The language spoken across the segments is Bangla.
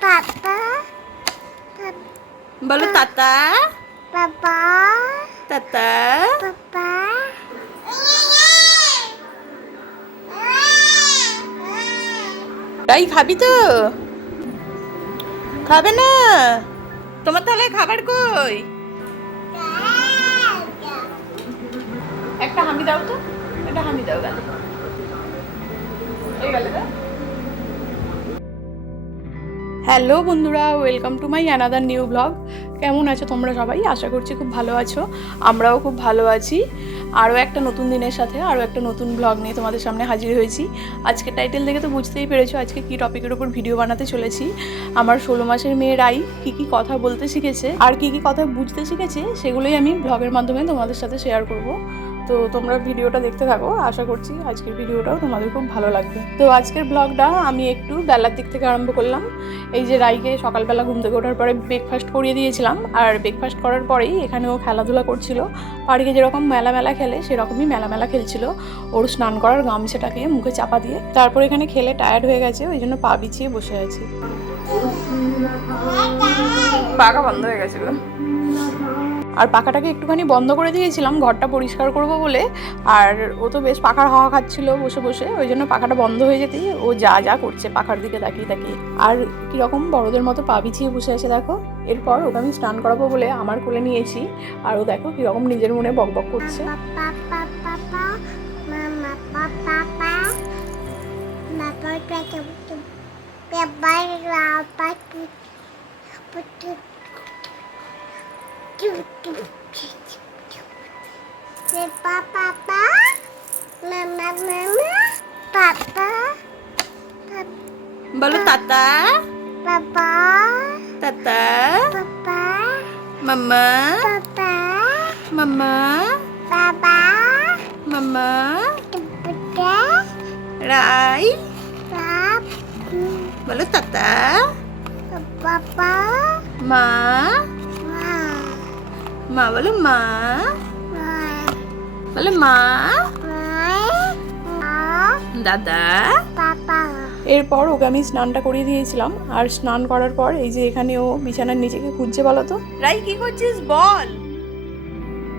Papa. বলো তাতা Papa. তাতা Papa. তাই খাবি তো খাবে না তোমার তাহলে খাবার কই একটা হামি দাও তো একটা হামি দাও গেল এই গেলে হ্যালো বন্ধুরা welcome to my another new blog কেমন আছো তোমরা সবাই? আশা করছি খুব ভালো আছো। আমরাও খুব ভালো আছি। আরও একটা নতুন দিনের সাথে আরও একটা নতুন ব্লগ নিয়ে তোমাদের সামনে হাজির হয়েছি। আজকে টাইটেল দেখে তো বুঝতেই পেরেছ আজকে কী টপিকের উপর ভিডিও বানাতে চলেছি। আমার ষোলো মাসের মেয়ে রাই কী কী কথা বলতে শিখেছে, আর কী কী কথা বুঝতে শিখেছে, সেগুলোই আমি ব্লগের মাধ্যমে তোমাদের সাথে শেয়ার করব। তো তোমরা ভিডিওটা দেখতে থাকো, আশা করছি আজকের ভিডিওটাও তোমাদের খুব ভালো লাগবে। তো আজকের ব্লগটা আমি একটু বেলার দিক থেকে আরম্ভ করলাম। এই যে রাইকে সকালবেলা ঘুম থেকে ওঠার পরে ব্রেকফাস্ট করিয়ে দিয়েছিলাম, আর ব্রেকফাস্ট করার পরেই এখানেও খেলাধুলা করছিল। পার্কে যেরকম মেলা মেলা খেলে, সেরকমই মেলা মেলা খেলছিল। ওর স্নান করার গামছাটাকে মুখে চাপা দিয়ে, তারপর এখানে খেলে টায়ার্ড হয়ে গেছে, ওই জন্য পা বিছিয়ে বসে আছে। পাকা বন্ধ হয়ে গেছিল। আর পাখাটাকে একটুখানি বন্ধ করে দিয়েছিলাম ঘরটা পরিষ্কার করব বলে আর ও তো বেশ পাখার হাওয়া খাচ্ছিল বসে বসে ওই জন্য পাখাটা বন্ধ হয়ে যেতেই ও যা যা করছে পাখার দিকে তাকিয়ে তাকিয়ে আর কীরকম বড়দের মতো পা বিছিয়ে বসে আছে দেখো এরপর ওকে আমি স্নান করাবো বলে আমার কোলে নিয়েছি আর ও দেখো কীরকম নিজের মনে বক বক করছে Papa, papa, mama, papa, papa. Papa, papa, papa, papa, Papa, papa, mama, mama, papa, তাতা papa, তাতা papa, রাই pap, বলো তাতা papa, ma, মা বলো মা বলো মা দাদা এরপর ওকে আমি স্নানটা করিয়ে দিয়েছিলাম। আর স্নান করার পর এই যে এখানে ও বিছানার নিচে কি খুঁজছে বলো তো। রাই কি করছিস? বল।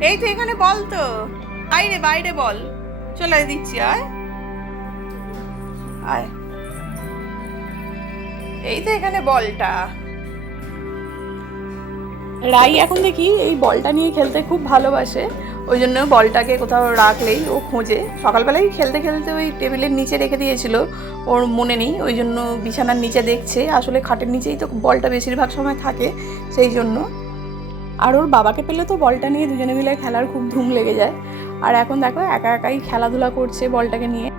এই তো এখানে বল তো। বাইরে বাইরে বল। চলে দিচ্ছি আয়। আয়। এই তো এখানে বলটা। রাই এখন দেখি এই বলটা নিয়ে খেলতে খুব ভালোবাসে। ওই জন্য বলটাকে কোথাও রাখলেই ও খোঁজে। সকালবেলায় খেলতে খেলতে ওই টেবিলের নিচে রেখে দিয়েছিল। ওর মনে নেই, ওই জন্য বিছানার নিচে দেখছে। আসলে খাটের নিচেই তো বলটা বেশিরভাগ সময় থাকে, সেই জন্য। আর ওর বাবাকে পেলে তো বলটা নিয়ে দুজনে মিলে খেলার খুব ধুম লেগে যায়। আর এখন দেখো, একা একাই খেলাধুলা করছে বলটাকে নিয়ে।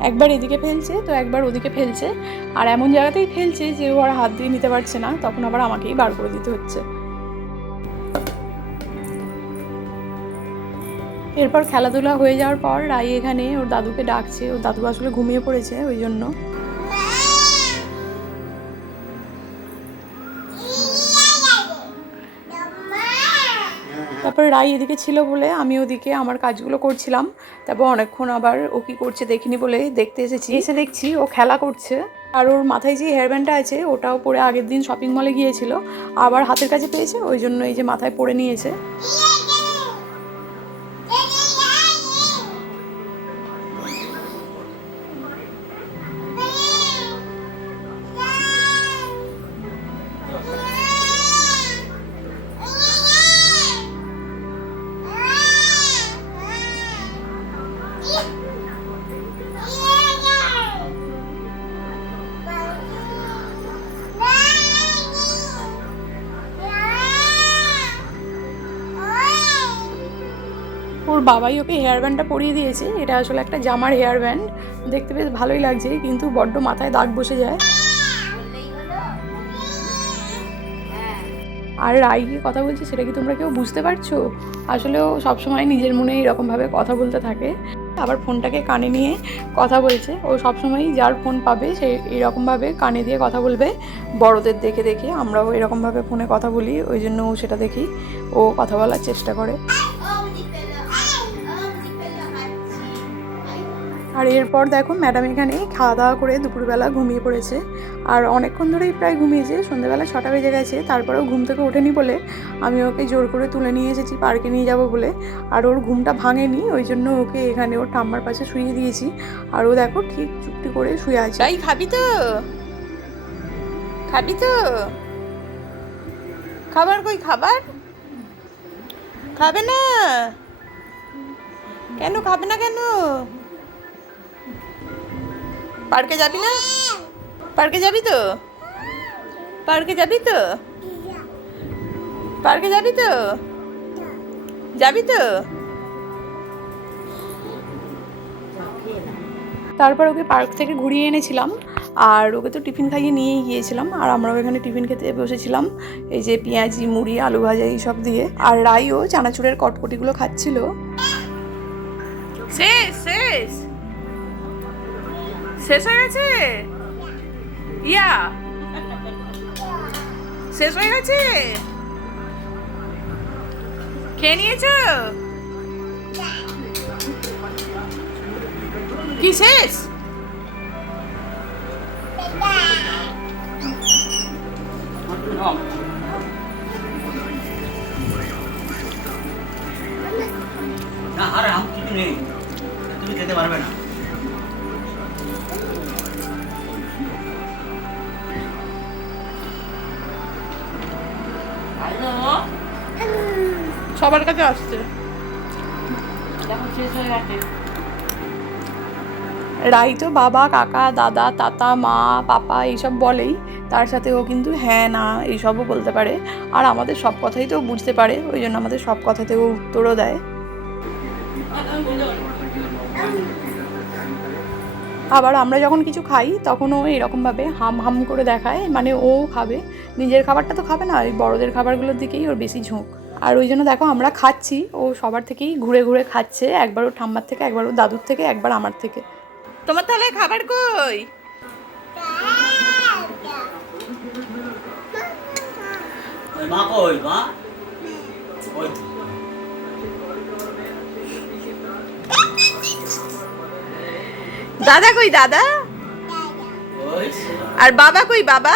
একবার এদিকে ফেলছে, তো একবার ওদিকে ফেলছে। আর এমন জায়গাতেই ফেলছে যে ও আর হাত দিয়ে নিতে পারছে না, তখন আবার আমাকেই বার করে দিতে হচ্ছে। এরপর খেলাধুলা হয়ে যাওয়ার পর রাই এখানে ওর দাদুকে ডাকছে। ওর দাদু আসলে ঘুমিয়ে পড়েছে ওই জন্য। তারপর রাই এদিকে ছিল বলে আমি ওদিকে আমার কাজগুলো করছিলাম। তারপর অনেকক্ষণ আবার ও কি করছে দেখিনি বলে দেখতে এসেছি। এসে দেখছি ও খেলা করছে। আর ওর মাথায় যে হেয়ার ব্যান্ডটা আছে, ওটাও পরে আগের দিন শপিং মলে গিয়েছিল। আবার হাতের কাছে পেয়েছে, ওই জন্য এই যে মাথায় পরে নিয়েছে। বাবাই ওকে হেয়ার ব্যান্ডটা পরিয়ে দিয়েছে। এটা আসলে একটা জামার হেয়ার ব্যান্ড দেখতে বেশ ভালোই লাগছে, কিন্তু বড্ড মাথায় দাগ বসে যায়। আর রাই কি কথা বলছে, সেটা কি তোমরা কেউ বুঝতে পারছ? আসলে ও সবসময় নিজের মনে এরকমভাবে কথা বলতে থাকে। আবার ফোনটাকে কানে নিয়ে কথা বলছে। ও সবসময়ই যার ফোন পাবে, সে এরকমভাবে কানে দিয়ে কথা বলবে। বড়দের দেখে দেখে আমরাও এরকমভাবে ফোনে কথা বলি, ওই জন্য ও সেটা দেখি। ও কথা বলার চেষ্টা করে। আর এরপর দেখো ম্যাডাম এখানে খাওয়া দাওয়া করে দুপুরবেলা ঘুমিয়ে পড়েছে। আর অনেকক্ষণ ধরেই প্রায় ঘুমিয়েছে, সন্ধ্যেবেলা ছটা বেজে গেছে, তারপরেও ঘুম থেকে ওঠেনি বলে আমি ওকে জোর করে তুলে নিয়ে এসেছি পার্কে নিয়ে যাব বলে। আর ওর ঘুমটা ভাঙেনি, ওই জন্য ওকে এখানে ওর ঠাম্মার পাশে শুয়ে দিয়েছি। আর ও দেখো ঠিক চুপটি করে শুয়ে আছে। তাই খাবি তো। খাবি তো। খাবার কই, খাবার? খাবে না। কেন, খাবে না কেন? পার্কে যাবি না? পার্কে যাবি তো? পার্কে যাবি তো? পার্কে যাবি তো? যাবি তো? তারপর ওকে পার্ক থেকে ঘুরিয়ে এনেছিলাম। আর ওকে তো টিফিন খাইয়ে নিয়েই গিয়েছিলাম। আর আমরাও এখানে টিফিন খেতে বসেছিলাম। এই যে পেঁয়াজি, মুড়ি, আলু ভাজা এইসব দিয়ে। আর রাইও চানাচুরের কটকটিগুলো খাচ্ছিল। শেষ শেষ। শেষ হয়ে গেছে? ইয়া। শেষ হয়ে গেছে? খেয়ে নিয়েছো? কি শেষ? না, আর, আম কিছু নেই। তুমি খেতে পারবে না। সবার কাছে আসছে। রাই তো বাবা কাকা দাদা তাতা মা পাপা এইসব বলেই তার সাথে ও কিন্তু হ্যাঁ না এইসবও বলতে পারে। আর আমাদের সব কথাই তো বুঝতে পারে ওই জন্য আমাদের সব কথাতে ও উত্তরও দেয়। আবার আমরা যখন কিছু খাই তখন ও এরকমভাবে হাম হাম করে দেখায় মানে ও খাবে। নিজের খাবারটা তো খাবে না ওই বড়দের খাবারগুলোর দিকেই ওর বেশি ঝোঁক। আর ওই জন্য দেখো আমরা খাচ্ছি ও সবার থেকেই ঘুরে ঘুরে খাচ্ছে একবার ও ঠাম্মার থেকে একবার ওর দাদুর থেকে একবার আমার থেকে তোমার তাহলে খাবার কই মা কই মা দাদা কই দাদা আর বাবা কই বাবা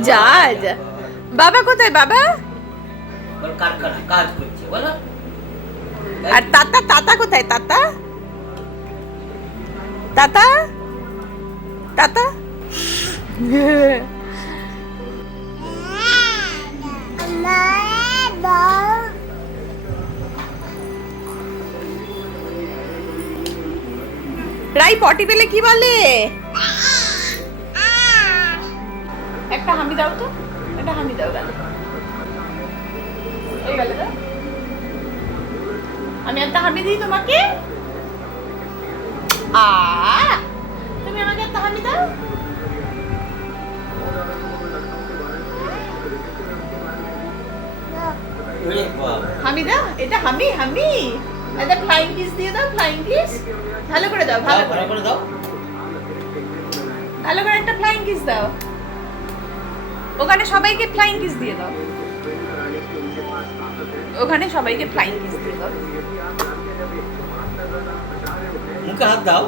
যা যা বাবা কোথায় বাবা? কাজ করছে বলো। আর তাতা তাতা কোথায় তাতা? তাতা? তাতা? রাই পটি পেলে কি বলে? একটা হামি দাও তো। একটা হামি দাও গেল। এই আমি একটা হামি দিই তোমাকে। আ তুমি আমাকে একটা হামি দাও। ওরে হামি দাও এটা হামি হামি। একটা ফ্লাইং কিস দিয়ে দাও ফ্লাইং কিস ভালো করে দাও ভালো করে। ভালো করে দাও। ভালো করে একটা ফ্লাইং কিস দাও। ওখানে সবাইকে ফ্লাইং কিস দিয়ে দাও। ওখানে সবাইকে ফ্লাইং কিস দিয়ে দাও। মুখে হাত দাও।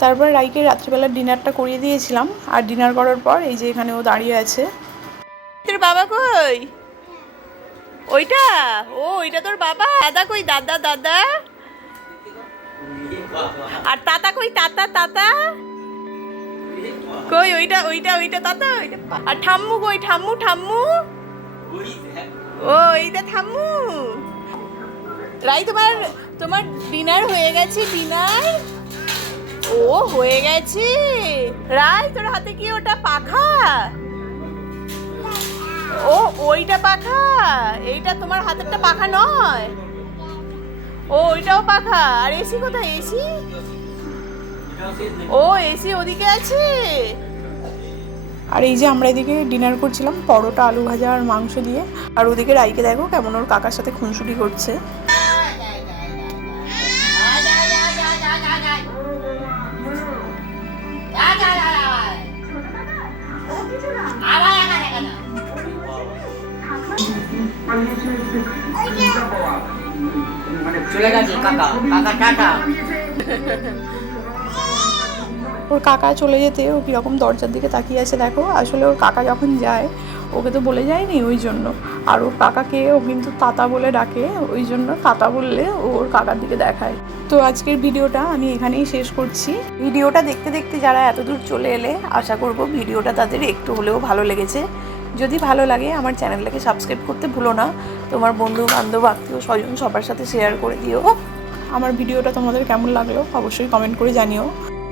তারপর রাইকে রাত্রিবেলা ডিনারটা করিয়ে দিয়েছিলাম আর ডিনার করার পর এই যে এখানে ও দাঁড়িয়ে আছে। তোর বাবা কই? ওইটা? ও, ওইটা তোর বাবা? দাদা কই? দাদা দাদা? আর তাতা কই? তাতা তাতা? কই? ওইটা ওইটা ওইটা তাতা? ওইটা আর ঠাম্মু কই? ঠাম্মু ঠাম্মু? ও, এইটা ঠাম্মু। রাই, তোমার তোমার ডিনার হয়ে গেছে, ডিনার? ও, হয়ে গেছে। রাই, তোর হাতে কি ওটা পাখা? ওইটা পাখা এইটা তোমার হাতেরটা পাখা নয় ও ওইটাও পাখা আর এসি কোথায় এসি ও এসি ওদিকে আছে আর এই যে আমরা এদিকে ডিনার করছিলাম পরোটা আলু ভাজা আর মাংস দিয়ে আর ওদিকে রাইকে দেখো কেমন ওর কাকার সাথে খুনসুটি করছে বাবা ওর কাকা চলে যেতে ও কীরকম দরজার দিকে তাকিয়ে আছে দেখো, আসলে ওর কাকা যখন যায়, ওকে তো বলে যায়নি ওই জন্য। আর ওর কাকাকে ও কিন্তু তাতা বলে ডাকে, ওই জন্য তাতা বললে ওর কাকার দিকে দেখায়। তো আজকের ভিডিওটা আমি এখানেই শেষ করছি। ভিডিওটা দেখতে দেখতে যারা এতদূর চলে এলে, আশা করব ভিডিওটা তাদের একটু হলেও ভালো লেগেছে। যদি ভালো লাগে আমার চ্যানেলটাকে সাবস্ক্রাইব করতে ভুলো না তোমার বন্ধু বান্ধব, আত্মীয় স্বজন সবার সাথে শেয়ার করে দিও। আমার ভিডিওটা তোমাদের কেমন লাগল অবশ্যই কমেন্ট করে জানিও।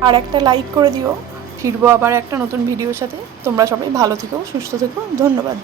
আর একটা লাইক করে দিও। ফিরবো আবার একটা নতুন ভিডিওর সাথে। তোমরা সবাই ভালো থেকো, সুস্থ থেকো। ধন্যবাদ।